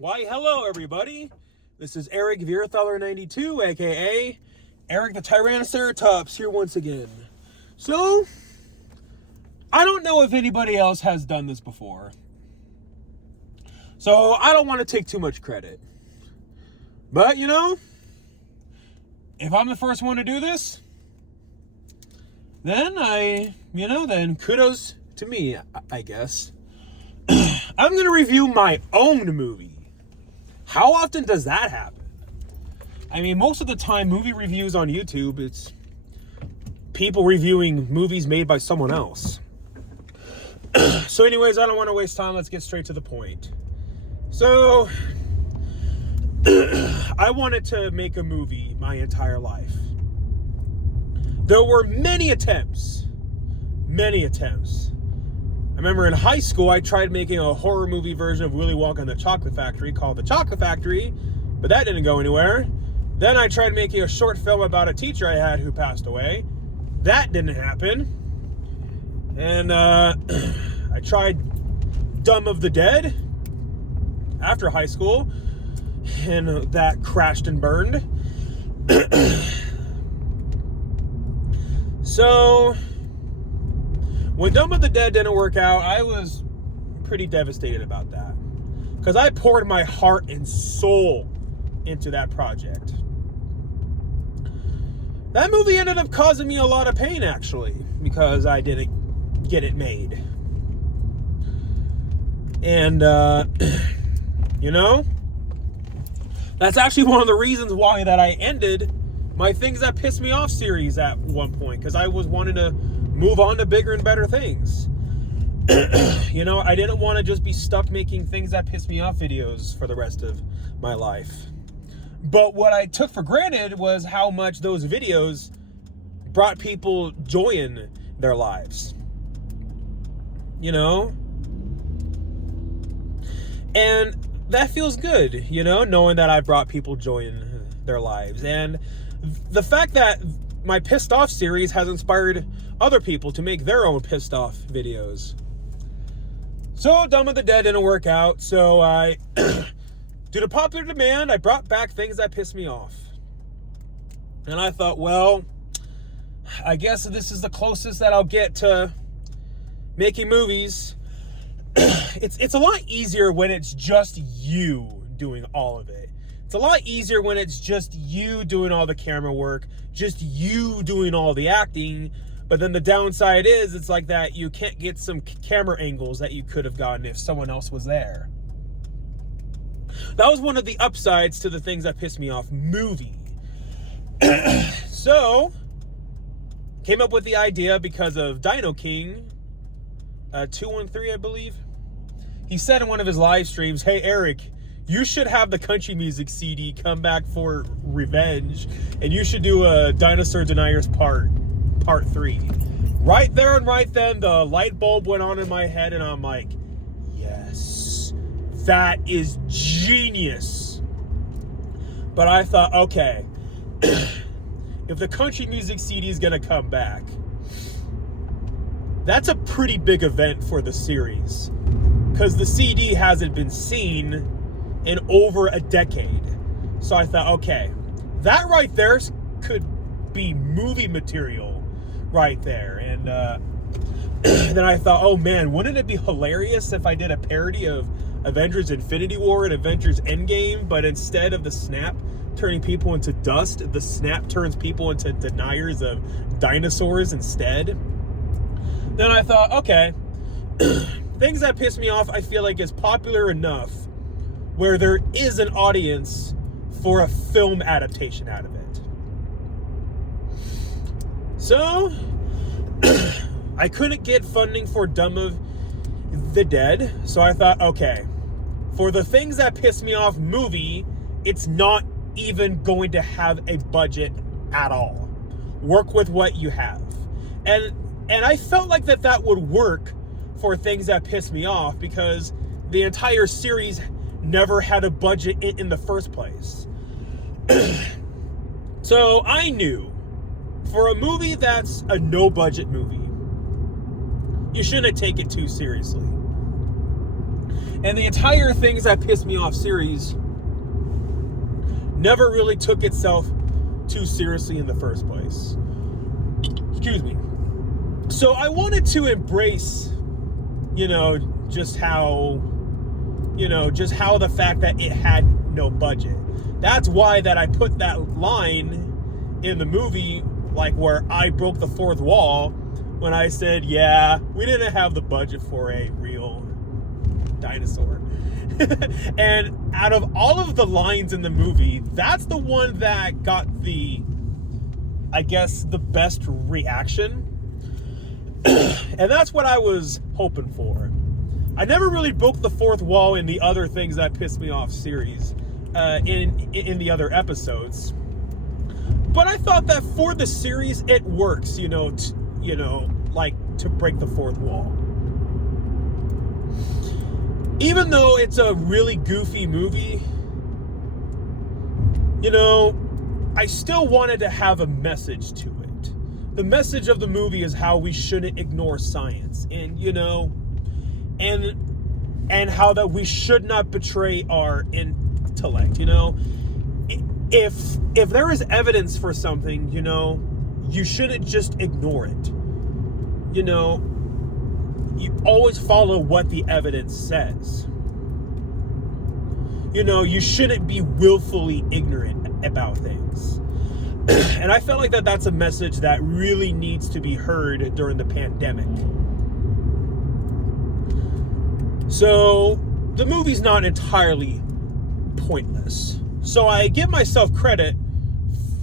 Why, hello, everybody. This is Eric Vierthaler92, a.k.a. Eric the Tyrannoceratops, here once again. So, I don't know if anybody else has done this before. So, I don't want to take too much credit. But, if I'm the first one to do this, then then kudos to me, I guess. I'm going to review my own movie. How often does that happen? I mean, most of the time, movie reviews on YouTube, it's people reviewing movies made by someone else. So anyways, I don't want to waste time. Let's get straight to the point. So, I wanted to make a movie my entire life. There were many attempts. I remember in high school, I tried making a horror movie version of Willy Wonka and the Chocolate Factory called The Chocolate Factory, but that didn't go anywhere. Then I tried making a short film about a teacher I had who passed away. That didn't happen. And I tried Dumb of the Dead after high school, and that crashed and burned. So, when Dumb of the Dead didn't work out, I was pretty devastated about that. Because I poured my heart and soul into that project. That movie ended up causing me a lot of pain, actually, because I didn't get it made. And, that's actually one of the reasons why that I ended my Things That Piss Me Off series at one point, because I was wanting to move on to bigger and better things. I didn't want to just be stuck making Things That Piss Me Off videos for the rest of my life. But what I took for granted was how much those videos brought people joy in their lives. And that feels good, knowing that I brought people joy in their lives. And the fact that my Pissed Off series has inspired other people to make their own pissed off videos. So, Dumb of the Dead didn't work out, so I, due to popular demand, I brought back Things That Piss Me Off. And I thought, well, I guess this is the closest that I'll get to making movies. It's a lot easier when it's just you doing all of it. It's a lot easier when it's just you doing all the camera work, just you doing all the acting. But then the downside is, it's like that you can't get some camera angles that you could have gotten if someone else was there. That was one of the upsides to the Things That Piss Me Off movie. So, came up with the idea because of Dino King, 213, I believe. He said in one of his live streams, "Hey, Eric, you should have the country music CD come back for revenge, and you should do a Dinosaur Deniers Part 3. Right there and right then, the light bulb went on in my head, and I'm like, yes, that is genius. But I thought, okay, if the country music CD is going to come back, that's a pretty big event for the series, because the CD hasn't been seen in over a decade. So I thought, okay, that right there could be movie material right there. And then I thought, oh man, wouldn't it be hilarious if I did a parody of Avengers Infinity War and Avengers Endgame, but instead of the snap turning people into dust, the snap turns people into deniers of dinosaurs instead? Then I thought, okay, Things That Piss Me Off, I feel like, is popular enough where there is an audience for a film adaptation out of it. So, I couldn't get funding for Dumb of the Dead, so I thought, okay, for the Things That Piss Me Off movie, it's not even going to have a budget at all. Work with what you have. And I felt like that would work for Things That Piss Me Off, because the entire series never had a budget in the first place. So I knew, for a movie that's a no-budget movie, you shouldn't take it too seriously. And the entire Things That Piss Me Off series never really took itself too seriously in the first place. Excuse me. So I wanted to embrace, just how the fact that it had no budget. That's why that I put that line in the movie, like where I broke the fourth wall when I said, yeah, we didn't have the budget for a real dinosaur. And out of all of the lines in the movie, that's the one that got the best reaction. And that's what I was hoping for. I never really broke the fourth wall in the other Things That Piss Me Off series, in the other episodes. But I thought that for the series, it works, to break the fourth wall. Even though it's a really goofy movie, I still wanted to have a message to it. The message of the movie is how we shouldn't ignore science, and how that we should not betray our intellect. If there is evidence for something, you shouldn't just ignore it. You always follow what the evidence says. You shouldn't be willfully ignorant about things. And I felt like that's a message that really needs to be heard during the pandemic. So the movie's not entirely pointless. So I give myself credit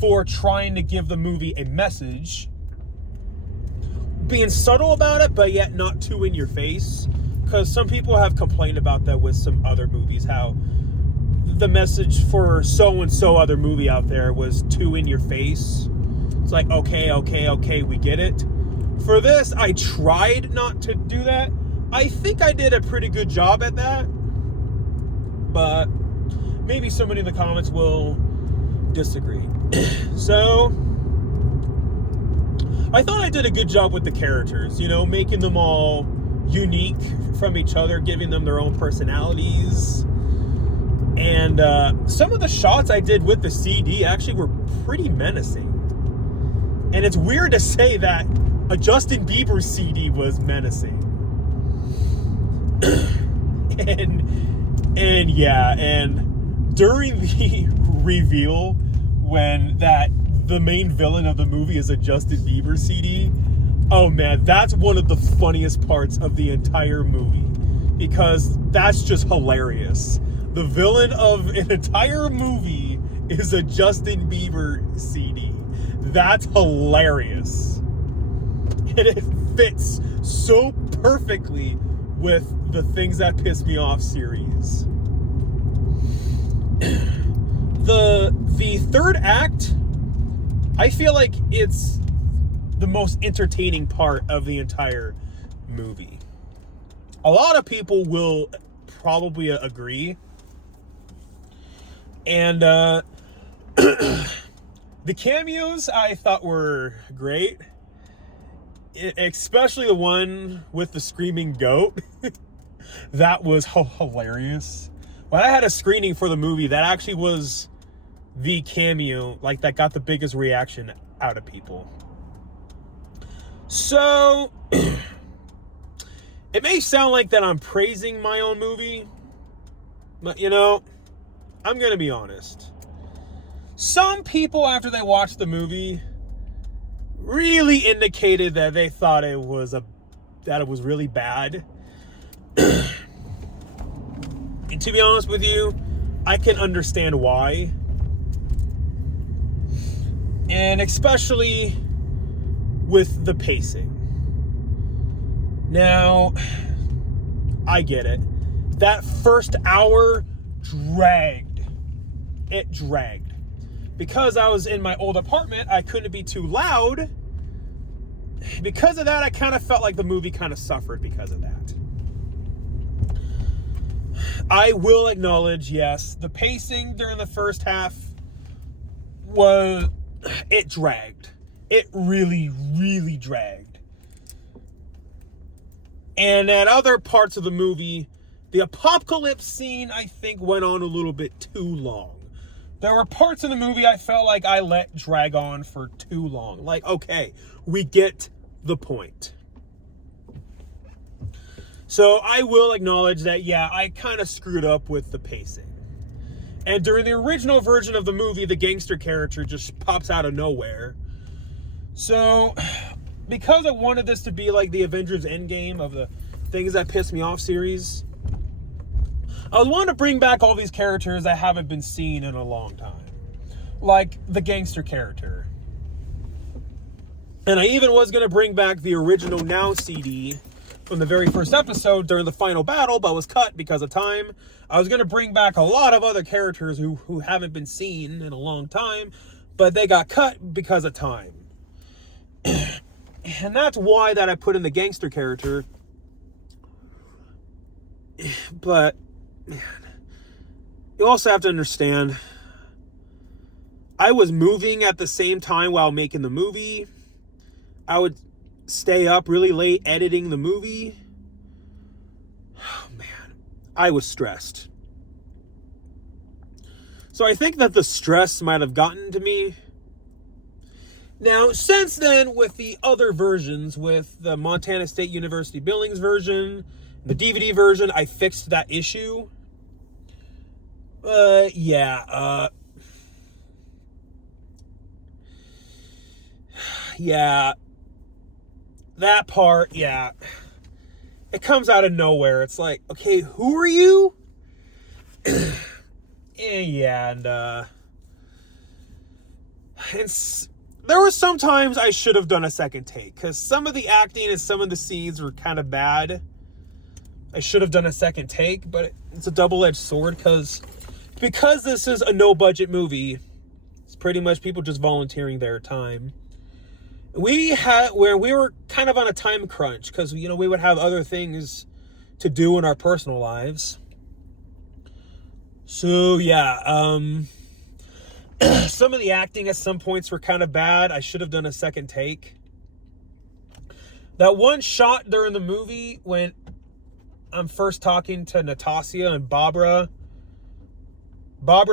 for trying to give the movie a message, being subtle about it, but yet not too in your face. Because some people have complained about that with some other movies, how the message for so-and-so other movie out there was too in your face. It's like, okay, we get it. For this, I tried not to do that. I think I did a pretty good job at that. But maybe somebody in the comments will disagree. So I thought I did a good job with the characters, making them all unique from each other, giving them their own personalities. And some of the shots I did with the CD actually were pretty menacing. And it's weird to say that a Justin Bieber CD was menacing. and during the reveal, when the main villain of the movie is a Justin Bieber CD, oh man, that's one of the funniest parts of the entire movie, because that's just hilarious. The villain of an entire movie is a Justin Bieber CD. That's hilarious. And it fits so perfectly with the Things That Piss Me Off series. The third act, I feel like it's the most entertaining part of the entire movie. A lot of people will probably agree. And the cameos I thought were great. Especially the one with the screaming goat. That was hilarious. When I had a screening for the movie, that actually was the cameo, that got the biggest reaction out of people. So, it may sound like that I'm praising my own movie, but I'm gonna be honest. Some people, after they watched the movie, really indicated that they thought it was really bad. And to be honest with you, I can understand why. And especially with the pacing. Now, I get it. That first hour dragged. It dragged. Because I was in my old apartment, I couldn't be too loud. Because of that, I kind of felt like the movie kind of suffered because of that. I will acknowledge, yes, the pacing during the first half it dragged. It really, really dragged. And at other parts of the movie, The apocalypse scene, I think, went on a little bit too long. There were parts in the movie I felt like I let drag on for too long. Like, okay, we get the point. So I will acknowledge that, yeah, I kind of screwed up with the pacing. And during the original version of the movie, the gangster character just pops out of nowhere. So, because I wanted this to be like the Avengers Endgame of the things that piss me off series, I was wanting to bring back all these characters that haven't been seen in a long time. Like the gangster character. And I even was going to bring back the original Now CD from the very first episode during the final battle, but was cut because of time. I was going to bring back a lot of other characters who haven't been seen in a long time, but they got cut because of time. And that's why that I put in the gangster character. But, man, you also have to understand, I was moving at the same time while making the movie. I would stay up really late editing the movie. Oh, man, I was stressed. So I think that the stress might have gotten to me. Now, since then, with the other versions, with the Montana State University Billings version, the DVD version, I fixed that issue. Yeah, that part, yeah, it comes out of nowhere. It's like, okay, who are you? And there were some times I should have done a second take, because some of the acting and some of the scenes were kind of bad. I should have done a second take, but it's a double-edged sword, because this is a no-budget movie. It's pretty much people just volunteering their time. We were kind of on a time crunch, because we would have other things to do in our personal lives. So yeah, some of the acting at some points were kind of bad. I should have done a second take. That one shot during the movie when I'm first talking to Natasha and Barbara's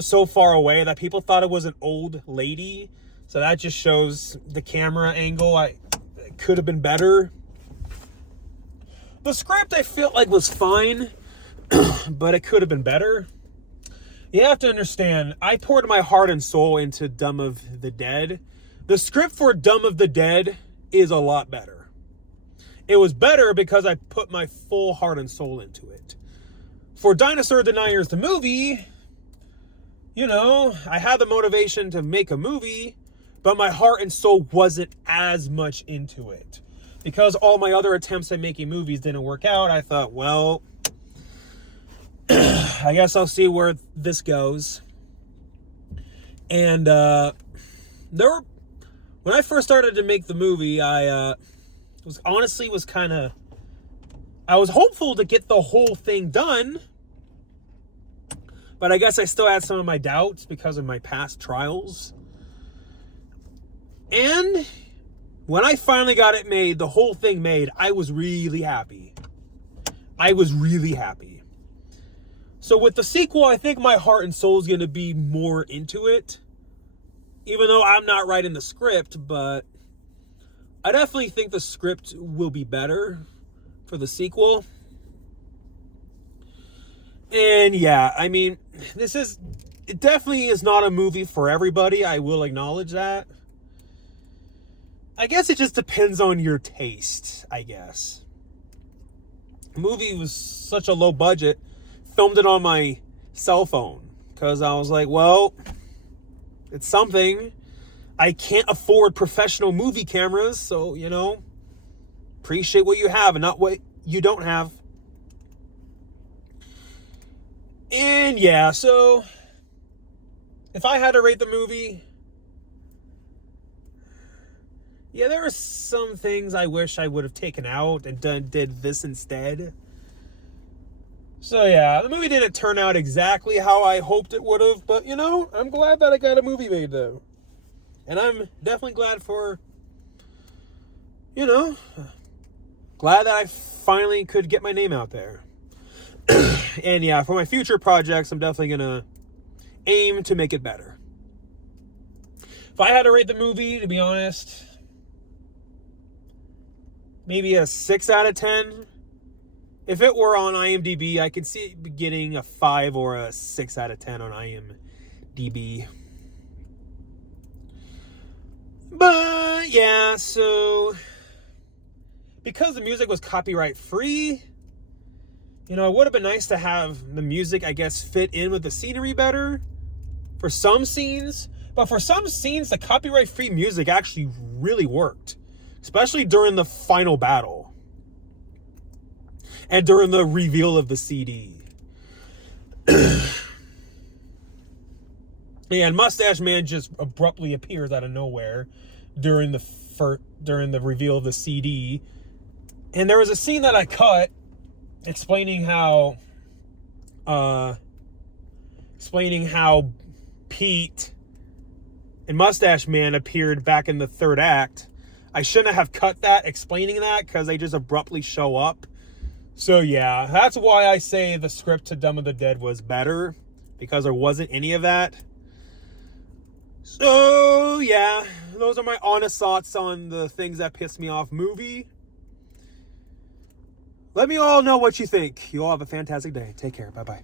so far away that people thought it was an old lady. So that just shows the camera angle. It could have been better. The script I felt like was fine, but it could have been better. You have to understand, I poured my heart and soul into Dumb of the Dead. The script for Dumb of the Dead is a lot better. It was better because I put my full heart and soul into it. For Dinosaur Deniers, the movie, I had the motivation to make a movie, but my heart and soul wasn't as much into it. Because all my other attempts at making movies didn't work out, I thought, well, I guess I'll see where this goes. And when I first started to make the movie, I was hopeful to get the whole thing done, but I guess I still had some of my doubts because of my past trials. And when I finally got it made, the whole thing made, I was really happy. So with the sequel, I think my heart and soul is going to be more into it. Even though I'm not writing the script, but I definitely think the script will be better for the sequel. And yeah, I mean, it definitely is not a movie for everybody. I will acknowledge that. I guess it just depends on your taste, I guess. The movie was such a low budget. Filmed it on my cell phone because I was like, well, it's something. I can't afford professional movie cameras, so, appreciate what you have and not what you don't have. And yeah, so if I had to rate the movie, yeah, there were some things I wish I would have taken out and did this instead. So yeah, the movie didn't turn out exactly how I hoped it would have, but I'm glad that I got a movie made though. And I'm definitely glad for, glad that I finally could get my name out there. And yeah, for my future projects, I'm definitely gonna aim to make it better. If I had to rate the movie, to be honest, maybe a 6 out of 10. If it were on IMDb, I could see it getting a 5 or a 6 out of 10 on IMDb. But yeah, so because the music was copyright free, you know, it would have been nice to have the music, I guess, fit in with the scenery better for some scenes. But for some scenes, the copyright free music actually really worked, especially during the final battle and during the reveal of the CD. And Mustache Man just abruptly appears out of nowhere during the reveal of the CD. And there was a scene that I cut explaining how Pete and Mustache Man appeared back in the third act. I shouldn't have cut that explaining that because they just abruptly show up. So yeah, that's why I say the script to Dumb and the Dead was better, because there wasn't any of that. So yeah, those are my honest thoughts on the things that pissed me off movie. Let me all know what you think. You all have a fantastic day. Take care. Bye-bye.